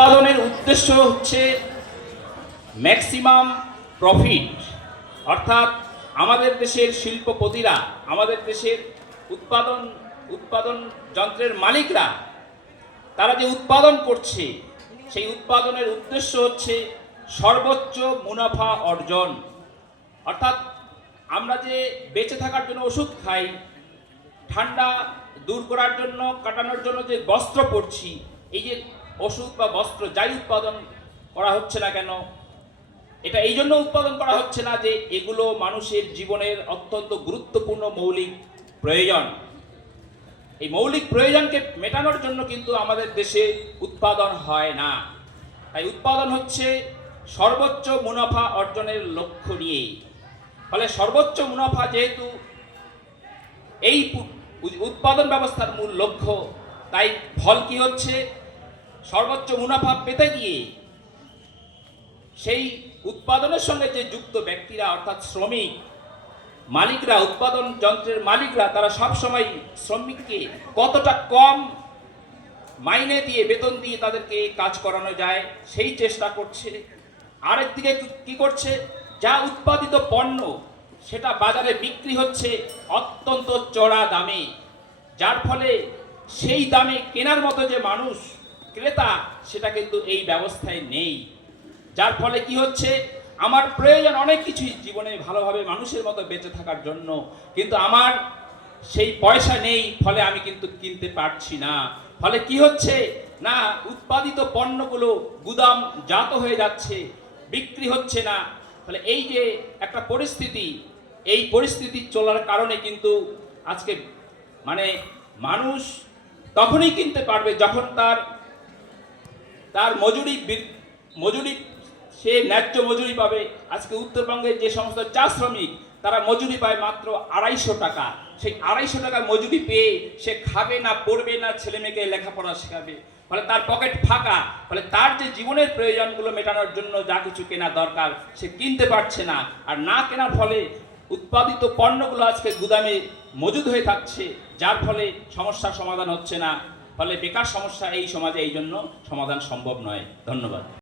উৎপাদনের উদ্দেশ্য হচ্ছে ম্যাক্সিমাম প্রফিট, অর্থাৎ আমাদের দেশের শিল্পপতিরা, আমাদের দেশের উৎপাদন যন্ত্রের মালিকরা, তারা যে উৎপাদন করছে সেই উৎপাদনের উদ্দেশ্য হচ্ছে সর্বোচ্চ মুনাফা অর্জন। অর্থাৎ আমরা যে বেঁচে থাকার জন্য ওষুধ খাই, ঠান্ডা দূর করার জন্য, কাটানোর জন্য যে বস্ত্র পরছি, এই যে ওষুধ বা বস্ত্র যাই উৎপাদন করা হচ্ছে না কেন, এটা এই জন্য উৎপাদন করা হচ্ছে না যে এগুলো মানুষের জীবনের অত্যন্ত গুরুত্বপূর্ণ মৌলিক প্রয়োজন। এই মৌলিক প্রয়োজনকে মেটানোর জন্য কিন্তু আমাদের দেশে উৎপাদন হয় না। তাই উৎপাদন হচ্ছে সর্বোচ্চ মুনাফা অর্জনের লক্ষ্য নিয়ে। ফলে সর্বোচ্চ মুনাফা যেহেতু এই উৎপাদন ব্যবস্থার মূল লক্ষ্য, তাই ফল কি হচ্ছে, সর্বোচ্চ মুনাফা পেতে গিয়ে সেই উৎপাদনের সঙ্গে যে যুক্ত ব্যক্তিরা, অর্থাৎ শ্রমিক মালিকরা, উৎপাদন যন্ত্রের মালিকরা, তারা সবসময় শ্রমিককে কতটা কম মাইনে দিয়ে, বেতন দিয়ে তাদেরকে কাজ করানো যায় সেই চেষ্টা করছে। আরেকদিকে কি করছে, যা উৎপাদিত পণ্য সেটা বাজারে বিক্রি হচ্ছে অত্যন্ত চড়া দামে, যার ফলে সেই দামে কেনার মতো যে মানুষ, ক্রেতা, সেটা কিন্তু এই ব্যবস্থায় নেই। যার ফলে কি হচ্ছে, আমার প্রয়োজন অনেক কিছুই জীবনে ভালোভাবে মানুষের মতো বেঁচে থাকার জন্য, কিন্তু আমার সেই পয়সা নেই, ফলে আমি কিন্তু কিনতে পারছি না। ফলে কি হচ্ছে না, উৎপাদিত পণ্যগুলো গুদামজাত হয়ে যাচ্ছে, বিক্রি হচ্ছে না। ফলে এই যে একটা পরিস্থিতি, এই পরিস্থিতি চলার কারণে কিন্তু আজকে মানুষ তখনই কিনতে পারবে যখন তার মজুরি সে ন্যায্য মজুরি পাবে। আজকে উত্তরবঙ্গের যে সমস্ত চা শ্রমিক, তারা মজুরি পায় মাত্র 250 টাকা। সেই 250 টাকা মজুরি পেয়ে সে খাবে না, পড়বে না, ছেলে মেয়েকে লেখাপড়া শেখাবে, ফলে তার পকেট ফাঁকা। ফলে তার যে জীবনের প্রয়োজনগুলো মেটানোর জন্য যা কিছু কেনা দরকার সে কিনতে পারছে না। আর না কেনার ফলে উৎপাদিত পণ্যগুলো আজকে গুদামে মজুদ হয়ে থাকছে, যার ফলে সমস্যার সমাধান হচ্ছে না। ফলে বেকার সমস্যা এই সমাজে এই জন্য সমাধান সম্ভব নয়। ধন্যবাদ।